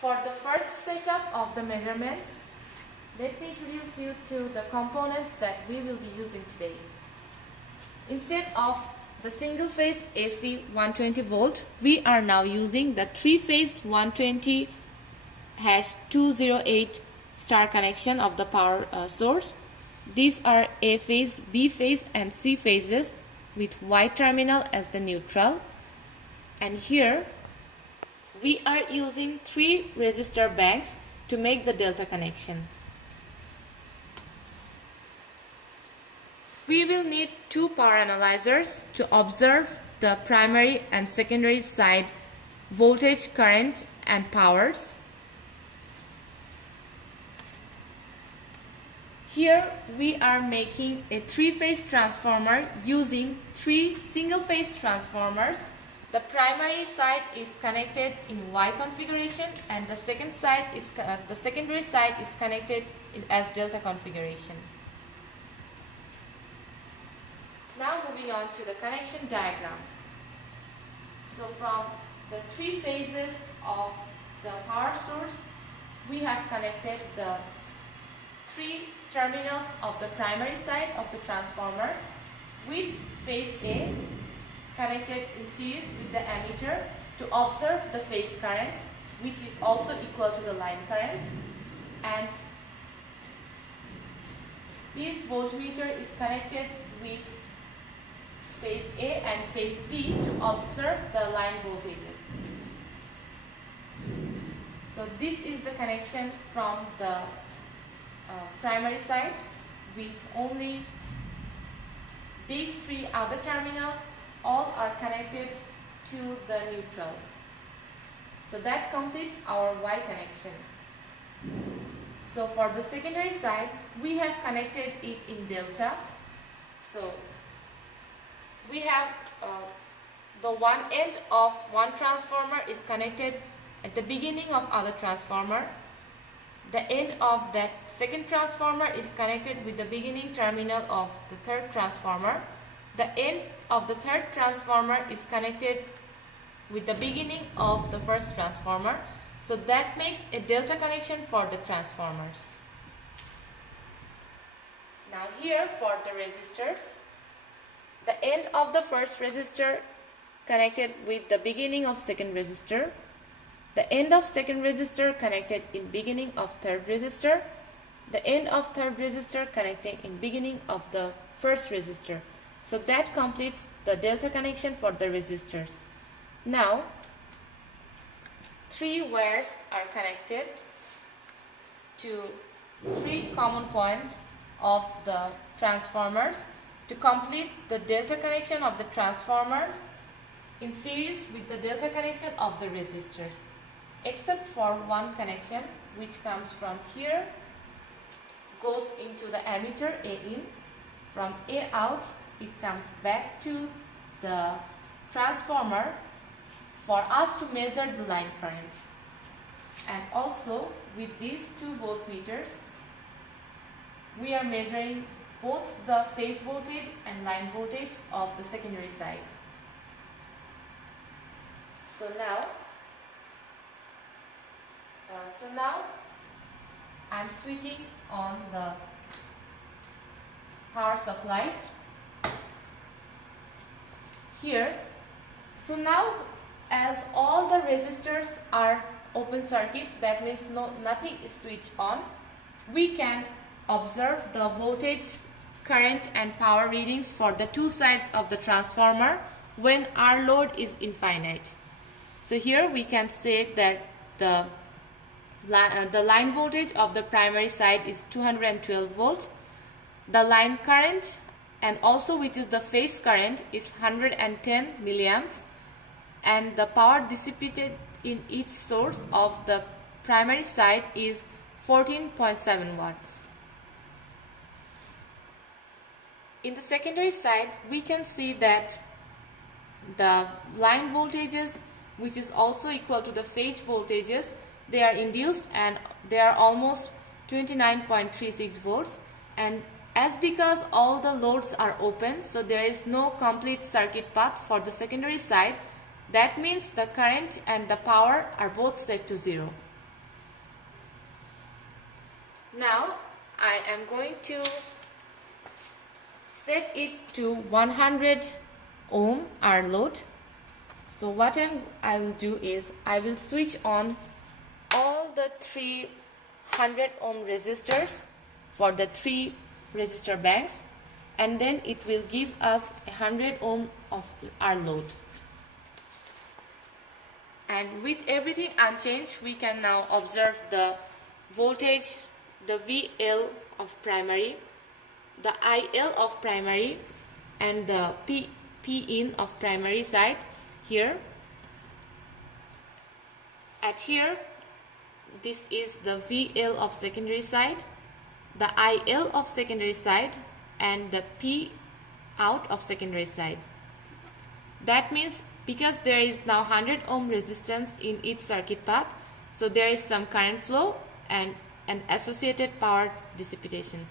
For the first setup of the measurements, let me introduce you to the components that we will be using today. Instead of the single phase AC 120 volt, we are now using the 3-phase 120/208 star connection of the power source. These are A phase, B phase and C phases with Y terminal as the neutral. And here we are using 3 resistor banks to make the delta connection. We will need 2 power analyzers to observe the primary and secondary side voltage, current and powers. Here we are making a 3-phase transformer using 3 single-phase transformers. The primary side is connected in Y configuration and the secondary side is connected as delta configuration. Now moving on to the connection diagram. So from the 3 phases of the power source, we have connected the 3 terminals of the primary side of the transformer with phase A connected in series with the ammeter to observe the phase currents, which is also equal to the line currents, and this voltmeter is connected with phase A and phase B to observe the line voltages. So this is the connection from the primary side with only these 3 other terminals. All are connected to the neutral. So that completes our Y connection. So for the secondary side, we have connected it in delta. So we have the one end of one transformer is connected at the beginning of other transformer. The end of that second transformer is connected with the beginning terminal of the third transformer. The end of the third transformer is connected with the beginning of the first transformer. So that makes a delta connection for the transformers. Now here for the resistors, the end of the first resistor connected with the beginning of second resistor. The end of second resistor connected in beginning of third resistor. The end of third resistor connecting in beginning of the first resistor. So that completes the delta connection for the resistors. Now 3 wires are connected to 3 common points of the transformers to complete the delta connection of the transformer in series with the delta connection of the resistors, except for one connection which comes from here, goes into the ammeter A in, from A out it comes back to the transformer for us to measure the line current. And also with these 2 voltmeters, we are measuring both the phase voltage and line voltage of the secondary side. So now I'm switching on the power supply here. So now as all the resistors are open circuit, that means nothing is switched on, we can observe the voltage, current and power readings for the 2 sides of the transformer when our load is infinite. So here we can say that the line voltage of the primary side is 212 volt. The line current and also which is the phase current is 110 milliamps, and the power dissipated in each source of the primary side is 14.7 watts. In the secondary side, we can see that the line voltages, which is also equal to the phase voltages, they are induced and they are almost 29.36 volts. And as because all the loads are open, so there is no complete circuit path for the secondary side, that means the current and the power are both set to 0. Now I am going to set it to 100 ohm R load. So what I will do is I will switch on all the 300 ohm resistors for the 3 resistor banks, and then it will give us 100 ohm of R load. And with everything unchanged, we can now observe the voltage, the VL of primary, the IL of primary, and the P in of primary side here. At here, this is the VL of secondary side, the IL of secondary side, and the P out of secondary side. That means because there is now 100 ohm resistance in each circuit path, so there is some current flow and an associated power dissipation.